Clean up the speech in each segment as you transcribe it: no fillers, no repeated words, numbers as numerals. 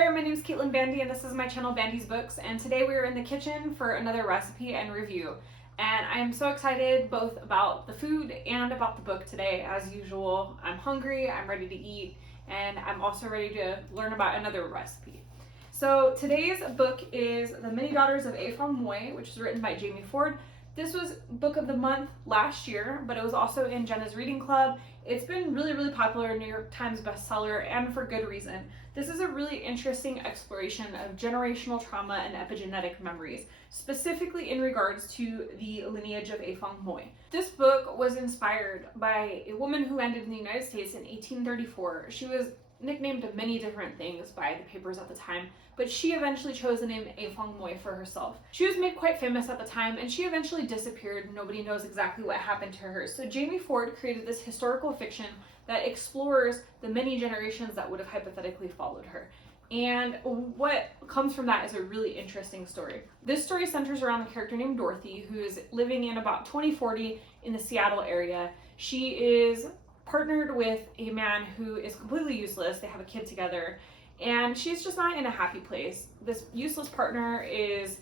there, my name is Bandy and this is my channel Bandy's Books, and today we are in the kitchen for another recipe and review. And I'm so excited both about the food and about the book today. As usual, I'm hungry, I'm ready to eat, and I'm also ready to learn about another recipe. So today's book is The Many Daughters of Afong Moy, which is written by Jamie Ford. This was book of the month last year, but it was also in Jenna's reading club. It's been really popular, New York Times bestseller, and for good reason. This is a really interesting exploration of generational trauma and epigenetic memories, specifically in regards to the lineage of Afong Moy. This book was inspired by a woman who landed in the United States in 1834. She was nicknamed many different things by the papers at the time, but she eventually chose the name Afong Moy for herself. She was made quite famous at the time, and she eventually disappeared. Nobody knows exactly what happened to her. So Jamie Ford created this historical fiction that explores the many generations that would have hypothetically followed her. And what comes from that is a really interesting story. This story centers around the character named Dorothy, who is living in about 2040 in the Seattle area. She is partnered with a man who is completely useless. They have a kid together, and she's just not in a happy place. This useless partner is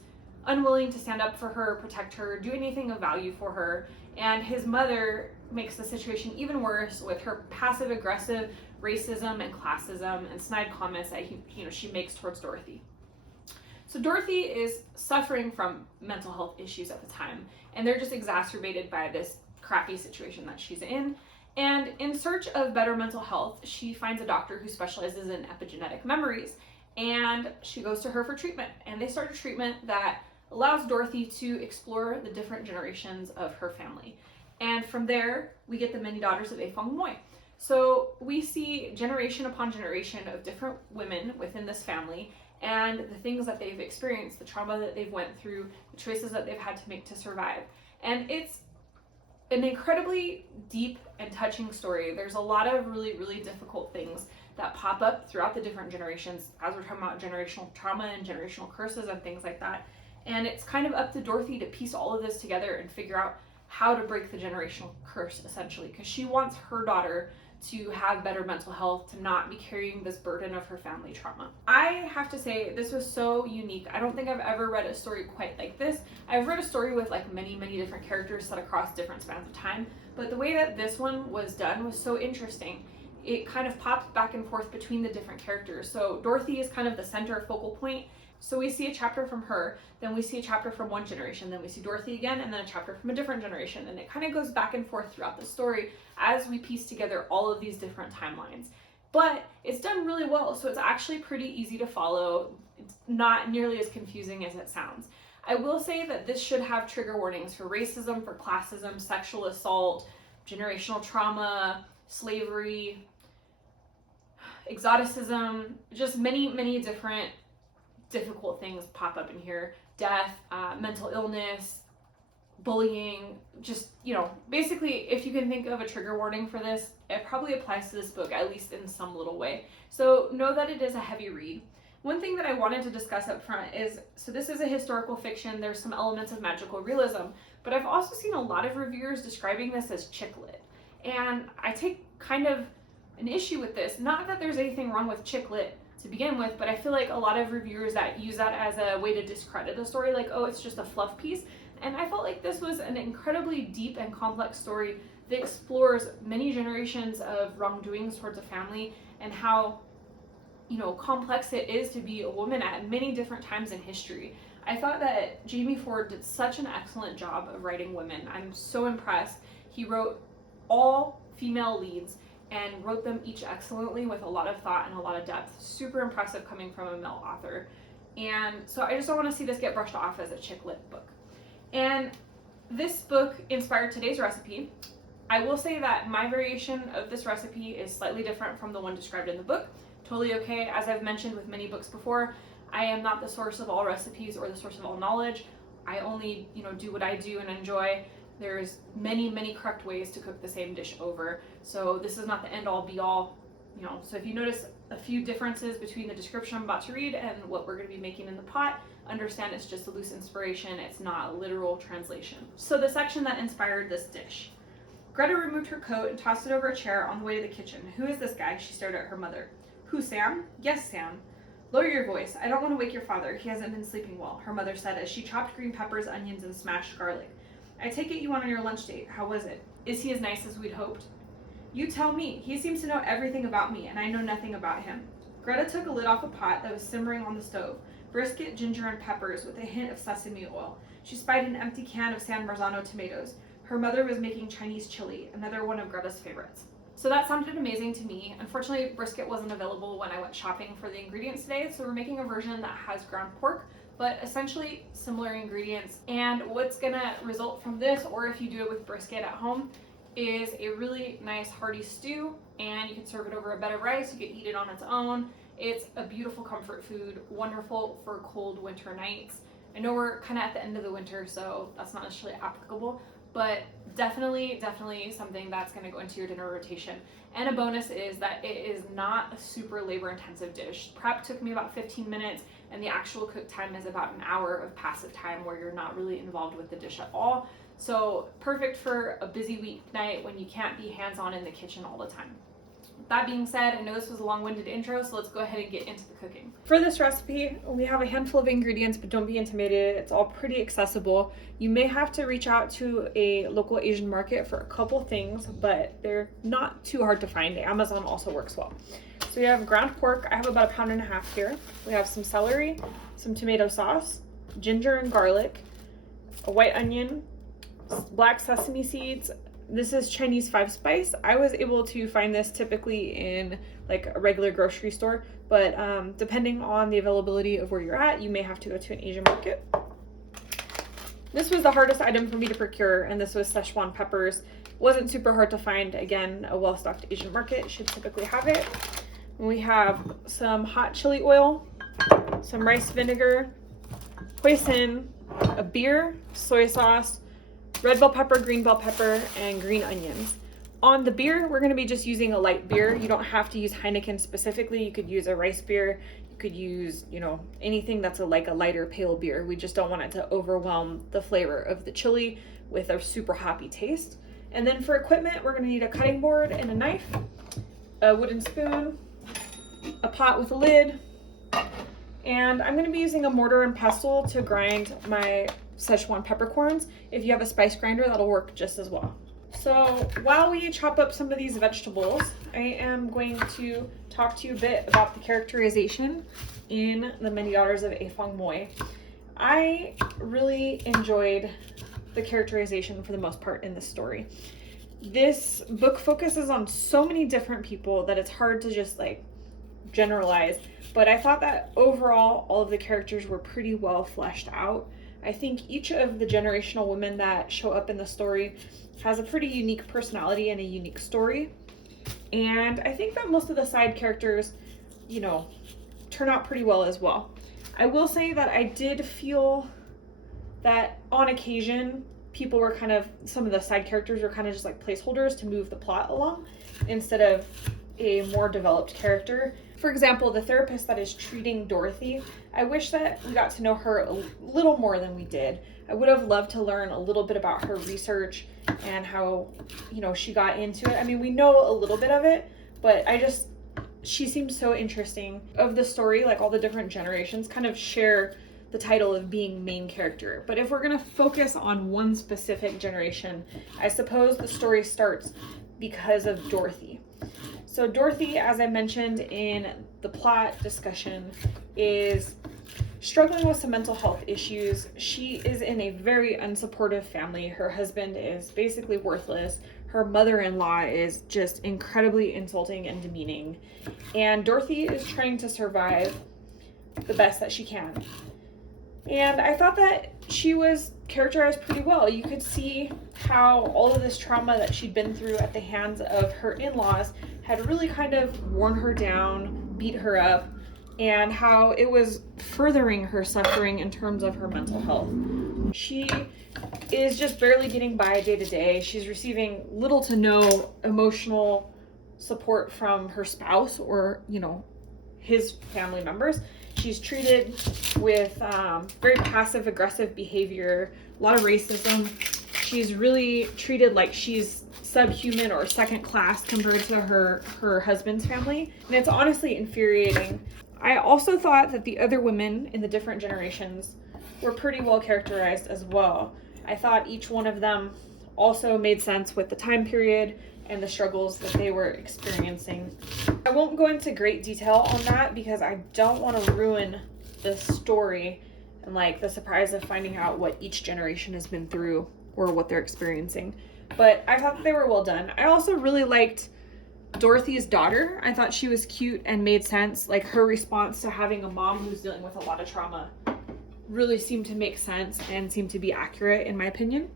unwilling to stand up for her, protect her, do anything of value for her, and his mother makes the situation even worse with her passive-aggressive racism and classism and snide comments that she makes towards Dorothy. So Dorothy is suffering from mental health issues at the time, and they're just exacerbated by this crappy situation that she's in. And in search of better mental health, she finds a doctor who specializes in epigenetic memories, and she goes to her for treatment. And they start a treatment that allows Dorothy to explore the different generations of her family. And from there, we get the many daughters of Afong Moy. So we see generation upon generation of different women within this family and the things that they've experienced, the trauma that they've went through, the choices that they've had to make to survive. And it's an incredibly deep and touching story. There's a lot of really difficult things that pop up throughout the different generations as we're talking about generational trauma and generational curses and things like that. And it's kind of up to Dorothy to piece all of this together and figure out how to break the generational curse, essentially, because she wants her daughter to have better mental health, to not be carrying this burden of her family trauma. I have to say, this was so unique. I don't think I've ever read a story quite like this. I've read a story with like many different characters set across different spans of time, but the way that this one was done was so interesting. It kind of popped back and forth between the different characters. So Dorothy is kind of the center focal point. So we see a chapter from her, then we see a chapter from one generation, then we see Dorothy again, and then a chapter from a different generation. And it kind of goes back and forth throughout the story as we piece together all of these different timelines. But it's done really well, so it's actually pretty easy to follow. It's not nearly as confusing as it sounds. I will say that this should have trigger warnings for racism, for classism, sexual assault, generational trauma, slavery, exoticism, just many different difficult things pop up in here. Death, mental illness, bullying, just, basically, if you can think of a trigger warning for this, it probably applies to this book, at least in some little way. So know that it is a heavy read. One thing that I wanted to discuss up front is, so this is a historical fiction, there's some elements of magical realism, but I've also seen a lot of reviewers describing this as chick lit. And I take kind of an issue with this. Not that there's anything wrong with chick lit to begin with, but I feel like a lot of reviewers that use that as a way to discredit a story, like, oh, it's just a fluff piece. And I felt like this was an incredibly deep and complex story that explores many generations of wrongdoings towards a family and how, complex it is to be a woman at many different times in history. I thought that Jamie Ford did such an excellent job of writing women. I'm so impressed. He wrote all female leads and wrote them each excellently with a lot of thought and a lot of depth. Super impressive coming from a male author. And so I just don't want to see this get brushed off as a chick lit book. And this book inspired today's recipe. I will say that my variation of this recipe is slightly different from the one described in the book. Totally okay. As I've mentioned with many books before, I am not the source of all recipes or the source of all knowledge. I only, do what I do and enjoy. There's many correct ways to cook the same dish over. So this is not the end all be all, So if you notice a few differences between the description I'm about to read and what we're going to be making in the pot, understand it's just a loose inspiration. It's not a literal translation. So the section that inspired this dish. Greta removed her coat and tossed it over a chair on the way to the kitchen. Who is this guy? She stared at her mother. Who, Sam? Yes, Sam. Lower your voice. I don't want to wake your father. He hasn't been sleeping well, her mother said as she chopped green peppers, onions, and smashed garlic. I take it you went on your lunch date. How was it? Is he as nice as we'd hoped? You tell me. He seems to know everything about me, and I know nothing about him. Greta took a lid off a pot that was simmering on the stove. Brisket, ginger, and peppers with a hint of sesame oil. She spied an empty can of San Marzano tomatoes. Her mother was making Chinese chili, another one of Greta's favorites. So that sounded amazing to me. Unfortunately, brisket wasn't available when I went shopping for the ingredients today, so we're making a version that has ground pork, but essentially similar ingredients. And what's gonna result from this, or if you do it with brisket at home, is a really nice hearty stew, and you can serve it over a bed of rice. You can eat it on its own. It's a beautiful comfort food, wonderful for cold winter nights. I know we're kind of at the end of the winter, so that's not necessarily applicable, but definitely something that's going to go into your dinner rotation. And a bonus is that it is not a super labor intensive dish. Prep took me about 15 minutes, and the actual cook time is about an hour of passive time where you're not really involved with the dish at all. So perfect for a busy weeknight when you can't be hands-on in the kitchen all the time. That being said, I know this was a long-winded intro, so let's go ahead and get into the cooking. For this recipe, we have a handful of ingredients, but don't be intimidated. It's all pretty accessible. You may have to reach out to a local Asian market for a couple things, but they're not too hard to find. Amazon also works well. So we have ground pork. I have about 1.5 pounds here. We have some celery, some tomato sauce, ginger and garlic, a white onion, black sesame seeds. This is Chinese 5-spice. I was able to find this typically in like a regular grocery store, but depending on the availability of where you're at, you may have to go to an Asian market. This was the hardest item for me to procure, and this was Sichuan peppers. Wasn't super hard to find. Again, a well-stocked Asian market should typically have it. And we have some hot chili oil, some rice vinegar, hoisin, a beer, soy sauce, red bell pepper, green bell pepper, and green onions. On the beer, we're going to be just using a light beer. You don't have to use Heineken specifically. You could use a rice beer. You could use, anything that's like a lighter pale beer. We just don't want it to overwhelm the flavor of the chili with a super hoppy taste. And then for equipment, we're going to need a cutting board and a knife, a wooden spoon, a pot with a lid, and I'm going to be using a mortar and pestle to grind my Sichuan peppercorns. If you have a spice grinder, that'll work just as well. So while we chop up some of these vegetables, I am going to talk to you a bit about the characterization in The Many Daughters of Afong Moy. I really enjoyed the characterization for the most part in this story. This book focuses on so many different people that it's hard to just generalize, but I thought that overall all of the characters were pretty well fleshed out. I think each of the generational women that show up in the story has a pretty unique personality and a unique story. And I think that most of the side characters, turn out pretty well as well. I will say that I did feel that on occasion, some of the side characters were kind of just like placeholders to move the plot along instead of a more developed character. For example, the therapist that is treating Dorothy, I wish that we got to know her a little more than we did. I would have loved to learn a little bit about her research and how, she got into it. I mean, we know a little bit of it, but she seems so interesting. Of the story, all the different generations kind of share the title of being main character. But if we're gonna focus on one specific generation, I suppose the story starts because of Dorothy. So Dorothy, as I mentioned in the plot discussion, is struggling with some mental health issues. She is in a very unsupportive family. Her husband is basically worthless. Her mother-in-law is just incredibly insulting and demeaning. And Dorothy is trying to survive the best that she can. And I thought that she was characterized pretty well. You could see how all of this trauma that she'd been through at the hands of her in-laws had really kind of worn her down, beat her up, and how it was furthering her suffering in terms of her mental health. She is just barely getting by day to day. She's receiving little to no emotional support from her spouse or, his family members. She's treated with very passive-aggressive behavior, a lot of racism. She's really treated like she's subhuman or second class compared to her husband's family. And it's honestly infuriating. I also thought that the other women in the different generations were pretty well characterized as well. I thought each one of them also made sense with the time period and the struggles that they were experiencing. I won't go into great detail on that because I don't want to ruin the story and like the surprise of finding out what each generation has been through or what they're experiencing. But I thought that they were well done. I also really liked Dorothy's daughter. I thought she was cute and made sense. Like her response to having a mom who's dealing with a lot of trauma really seemed to make sense and seemed to be accurate in my opinion.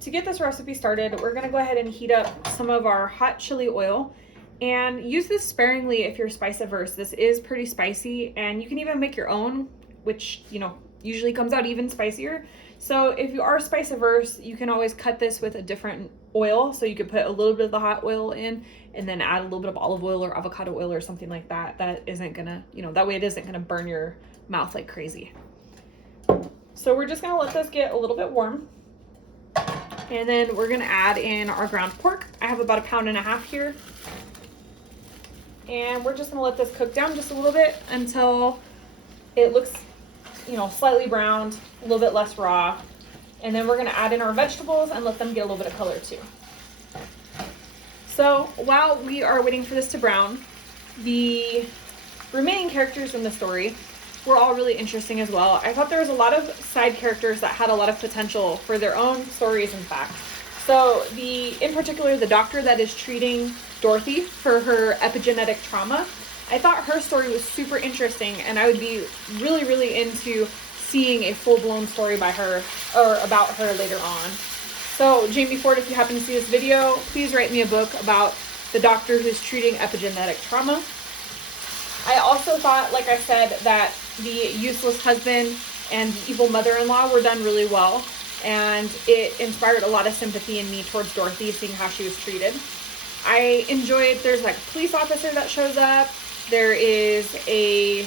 To get this recipe started, we're gonna go ahead and heat up some of our hot chili oil, and use this sparingly if you're spice averse. This is pretty spicy, and you can even make your own, which, you know, usually comes out even spicier. So if you are spice averse, you can always cut this with a different oil. So you could put a little bit of the hot oil in and then add a little bit of olive oil or avocado oil or something like that. That isn't gonna, you know, that way it isn't gonna burn your mouth like crazy. So we're just gonna let this get a little bit warm. And then we're gonna add in our ground pork. I have about 1.5 pounds here. And we're just gonna let this cook down just a little bit until it looks, you know, slightly browned, a little bit less raw. And then we're gonna add in our vegetables and let them get a little bit of color too. So while we are waiting for this to brown, the remaining characters in the story were all really interesting as well. I thought there was a lot of side characters that had a lot of potential for their own stories and facts. So in particular, the doctor that is treating Dorothy for her epigenetic trauma, I thought her story was super interesting, and I would be really, really into seeing a full-blown story by her or about her later on. So Jamie Ford, if you happen to see this video, please write me a book about the doctor who's treating epigenetic trauma. I also thought, like I said, that the useless husband and the evil mother-in-law were done really well, and it inspired a lot of sympathy in me towards Dorothy, seeing how she was treated. I enjoyed, there's like a police officer that shows up. There is a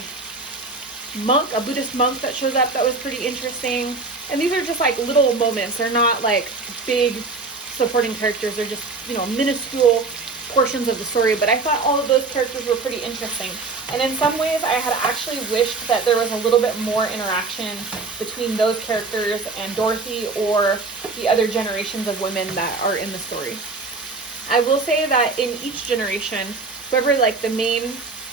monk, a Buddhist monk that shows up that was pretty interesting. And these are just like little moments. They're not like big supporting characters. They're just, you know, minuscule portions of the story. But I thought all of those characters were pretty interesting. And in some ways, I had actually wished that there was a little bit more interaction between those characters and Dorothy or the other generations of women that are in the story. I will say that in each generation, whoever like the main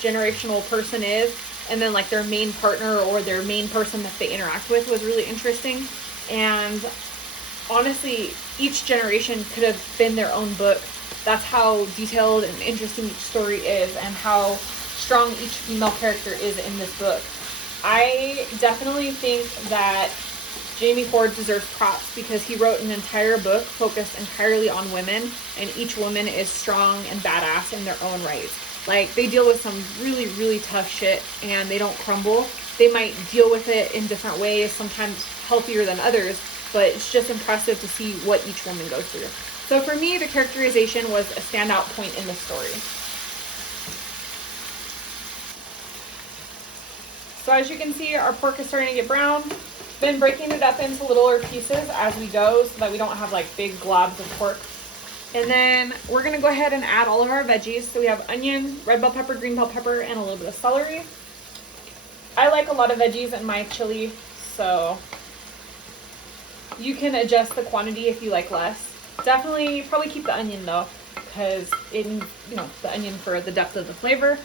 generational person is, and then like their main partner or their main person that they interact with was really interesting. And honestly, each generation could have been their own book. That's how detailed and interesting each story is, and how strong each female character is in this book. I definitely think that Jamie Ford deserves props because he wrote an entire book focused entirely on women, and each woman is strong and badass in their own right. Like, they deal with some really, really tough shit and they don't crumble. They might deal with it in different ways, sometimes healthier than others, but it's just impressive to see what each woman goes through. So for me, the characterization was a standout point in the story. So as you can see, our pork is starting to get brown. Been breaking it up into littler pieces as we go so that we don't have like big globs of pork. And then we're gonna go ahead and add all of our veggies. So we have onion, red bell pepper, green bell pepper, and a little bit of celery. I like a lot of veggies in my chili, so you can adjust the quantity if you like less. Definitely probably keep the onion though, because it, you know, the onion for the depth of the flavor.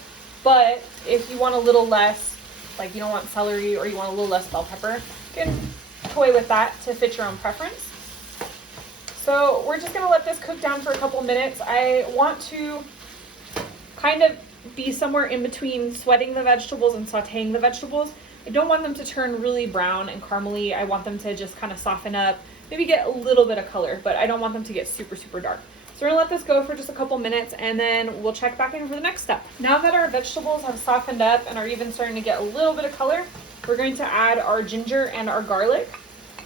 But if you want a little less, like you don't want celery or you want a little less bell pepper, you can toy with that to fit your own preference. So we're just gonna let this cook down for a couple minutes. I want to kind of be somewhere in between sweating the vegetables and sauteing the vegetables. I don't want them to turn really brown and caramely. I want them to just kind of soften up, maybe get a little bit of color, but I don't want them to get super, super dark. So we're gonna let this go for just a couple minutes and then we'll check back in for the next step. Now that our vegetables have softened up and are even starting to get a little bit of color, we're going to add our ginger and our garlic.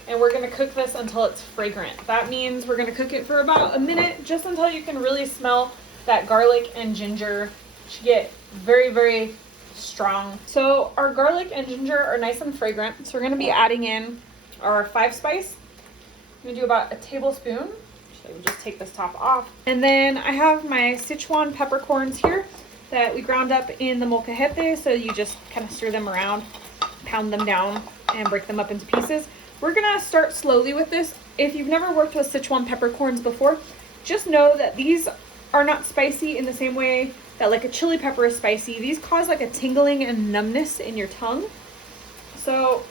And we're gonna cook this until it's fragrant. That means we're gonna cook it for about a minute, just until you can really smell that garlic and ginger should get very, very strong. So our garlic and ginger are nice and fragrant. So we're gonna be adding in our 5 spice. I'm gonna do about a tablespoon. So we'll just take this top off. And then I have my Sichuan peppercorns here. that we ground up in the molcajete. So you just kind of stir them around, pound them down, and break them up into pieces. We're gonna start slowly with this. If you've never worked with Sichuan peppercorns before, just know that these are not spicy in the same way that like a chili pepper is spicy. These cause like a tingling and numbness in your tongue. So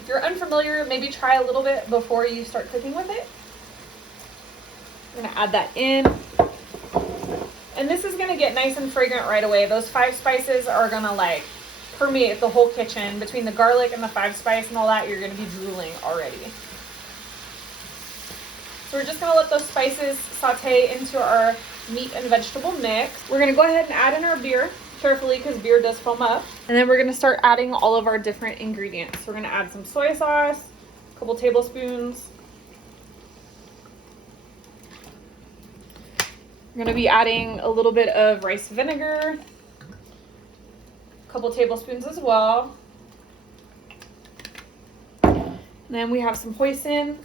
if you're unfamiliar, maybe try a little bit before you start cooking with it. I'm gonna add that in. And this is gonna get nice and fragrant right away. Those 5 spices are gonna like permeate the whole kitchen. Between the garlic and the 5 spice and all that, you're gonna be drooling already. So we're just gonna let those spices saute into our meat and vegetable mix. We're gonna go ahead and add in our beer carefully because beer does foam up. And then we're gonna start adding all of our different ingredients. We're gonna add some soy sauce, a couple tablespoons. We're gonna be adding a little bit of rice vinegar, a couple tablespoons as well. And then we have some hoisin.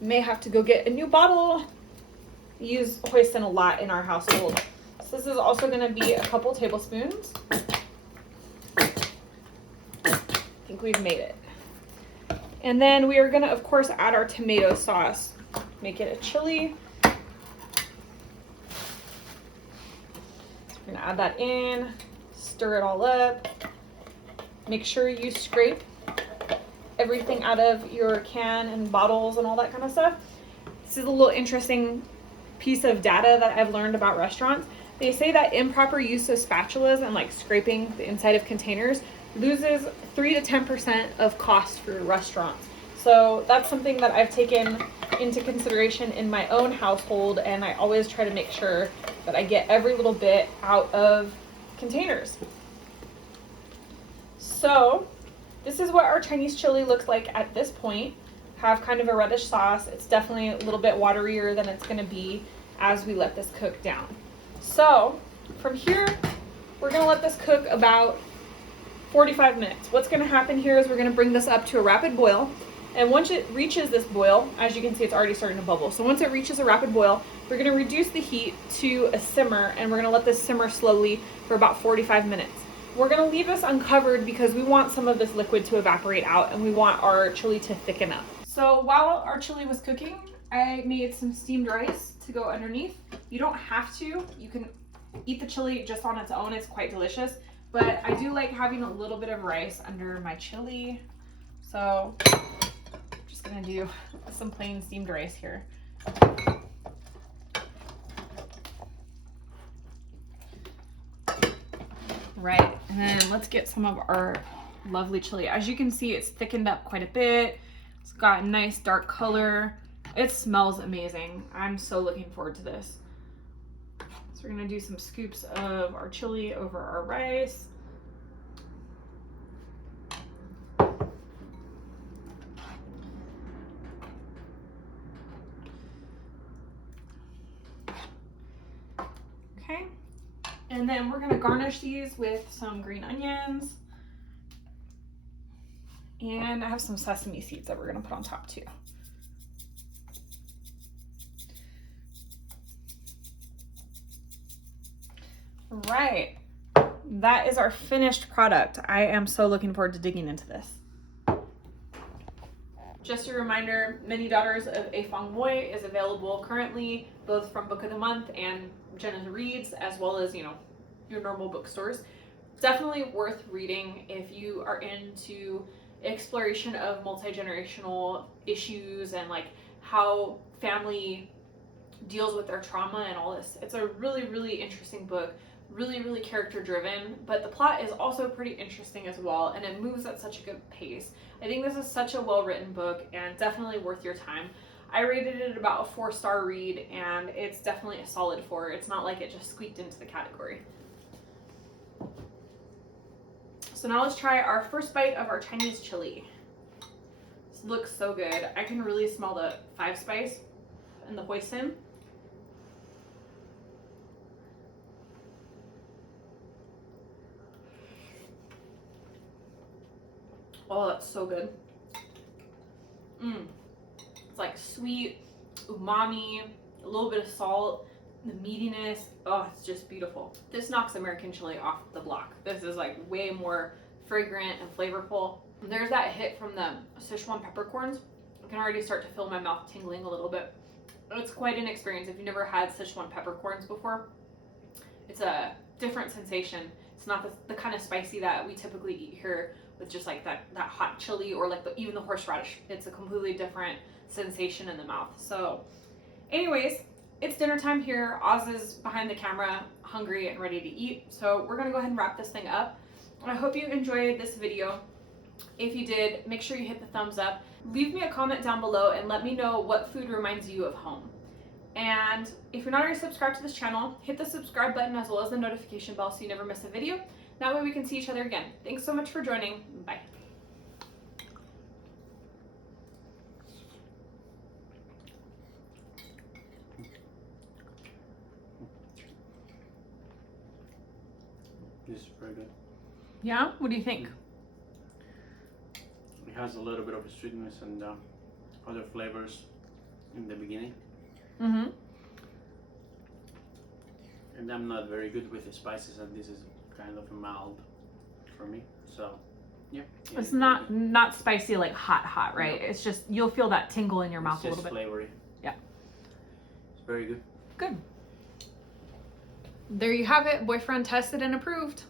May have to go get a new bottle. We use hoisin a lot in our household. So this is also going to be a couple tablespoons. I think we've made it. And then we are going to, of course, add our tomato sauce. Make it a chili. So we're going to add that in, stir it all up. Make sure you scrape everything out of your can and bottles and all that kind of stuff. This is a little interesting piece of data that I've learned about restaurants. They say that improper use of spatulas and like scraping the inside of containers loses 3 to 10% of cost for restaurants. So that's something that I've taken into consideration in my own household, and I always try to make sure that I get every little bit out of containers. So this is what our Chinese chili looks like at this point. Have kind of a reddish sauce. It's definitely a little bit waterier than it's gonna be as we let this cook down. So from here, we're gonna let this cook about 45 minutes. What's gonna happen here is we're gonna bring this up to a rapid boil. And once it reaches this boil, as you can see, it's already starting to bubble. So once it reaches a rapid boil, we're gonna reduce the heat to a simmer, and we're gonna let this simmer slowly for about 45 minutes. We're gonna leave this uncovered because we want some of this liquid to evaporate out and we want our chili to thicken up. So while our chili was cooking, I made some steamed rice to go underneath. You don't have to. You can eat the chili just on its own. It's quite delicious. But I do like having a little bit of rice under my chili. So I'm just gonna do some plain steamed rice here. Right, and then let's get some of our lovely chili. As you can see, it's thickened up quite a bit. It's got a nice dark color. It smells amazing. I'm so looking forward to this. So we're gonna do some scoops of our chili over our rice. Okay. And then we're gonna garnish these with some green onions. And I have some sesame seeds that we're gonna put on top too. Right, that is our finished product. I am so looking forward to digging into this. Just a reminder, Many Daughters of Afong Moy is available currently both from Book of the Month and Jenna Reads, as well as, you know, your normal bookstores. Definitely worth reading if you are into exploration of multi-generational issues and like how family deals with their trauma and all this. It's a really, really interesting book. Really character driven, but the plot is also pretty interesting as well, and it moves at such a good pace. I think this is such a well-written book and definitely worth your time. I rated it about a 4-star read, and it's definitely a solid 4. It's not like it just squeaked into the category. So now let's try our first bite of our Chinese chili. This looks so good. I can really smell the 5 spice and the hoisin. Oh, that's so good. It's like sweet, umami, a little bit of salt, the meatiness, oh, it's just beautiful. This knocks American chili off the block. This is like way more fragrant and flavorful. There's that hit from the Sichuan peppercorns. I can already start to feel my mouth tingling a little bit. It's quite an experience. If you've never had Sichuan peppercorns before, it's a different sensation. It's not the kind of spicy that we typically eat here with just like that hot chili or like even the horseradish. It's a completely different sensation in the mouth. So anyways, it's dinner time here. Oz is behind the camera, hungry and ready to eat. So we're gonna go ahead and wrap this thing up. I hope you enjoyed this video. If you did, make sure you hit the thumbs up. Leave me a comment down below and let me know what food reminds you of home. And if you're not already subscribed to this channel, hit the subscribe button as well as the notification bell so you never miss a video. That way we can see each other again. Thanks so much for joining. Bye. This is very good. Yeah? What do you think? It has a little bit of sweetness and other flavors in the beginning. Mm-hmm. And I'm not very good with the spices, and this is kind of mild for me. So, yeah. It's not spicy like hot, right? No. It's just you'll feel that tingle in your mouth a little bit. It's just flavory. Yeah. It's very good. Good. There you have it. Boyfriend tested and approved.